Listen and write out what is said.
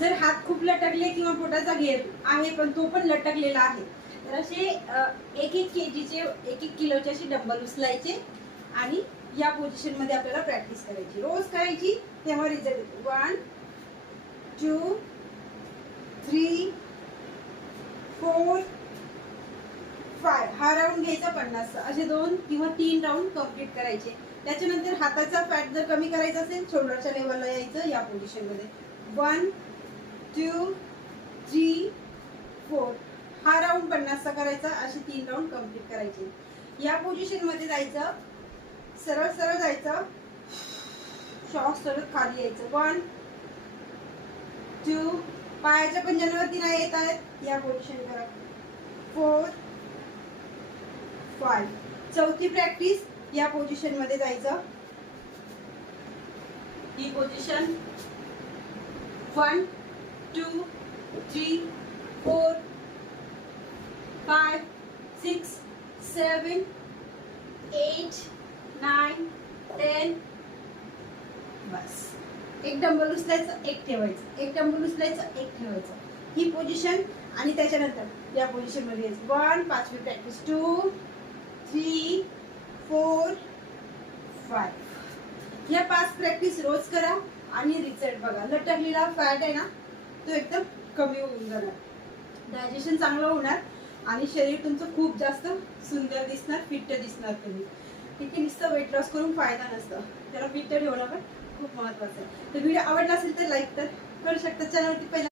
जर हात खूप लटकले किंवा पोटाचा घेर आहे पण तो पण लटकलेला आहे तर असे एक एक एक केजीचे एक एक किलोचे असे डंबल उचलायचे आणि या पोझिशनमध्ये आपल्याला प्रॅक्टिस करायची. रोज करायची तेव्हा रिझल्ट. येतो one two three four five. हा राऊंड घ्यायचा पन्नास. असे दोन किंवा तीन राऊंड कंप्लीट करायचे. त्याच्यानंतर हाताचा फॅट जर कमी करायचा असेल शोल्डरच्या लेवलला यायचं या पोझिशनमध्ये. वन टू थ्री फोर हा राऊंड पन्नासचा करायचा असे तीन राऊंड कंप्लीट करायचे. या पोझिशनमध्ये जायचं सरळ सरळ जायचं. शॉक सरळ खाली यायचं. वन टू पायाच्या पंजांवरती नाही येत आहेत. या पोझिशन करा. फोर फाय चौथी प्रॅक्टिस या पोझिशनमध्ये जायचं. ही position one two three four five, six seven eight nine ten बस. एक डंबल उचलायचं एक ठेवायचं. एक डंबल उचलायचं एक ठेवायचं. ही पोझिशन आणि त्याच्यानंतर या पोझिशनमध्ये यायचं. वन पाचवी practice two three four five या पाच प्रॅक्टिस रोज करा आणि रिझल्ट बघा. लटकलेला फॅट आहे ना? तो एकदम कमी होऊन जाणार. डायजेशन चांगलं होणार आणि शरीर तुमचं खूप जास्त सुंदर दिसणार फिट्ट दिसणार तुम्ही. ठीक आहे नुसतं वेट लॉस करून फायदा नसतं. त्याला फिट्ट ठेवणं पण खूप महत्वाचं आहे. तर व्हिडिओ आवडला असेल तर लाईक तर करू शकता. चॅनलवरती पहिला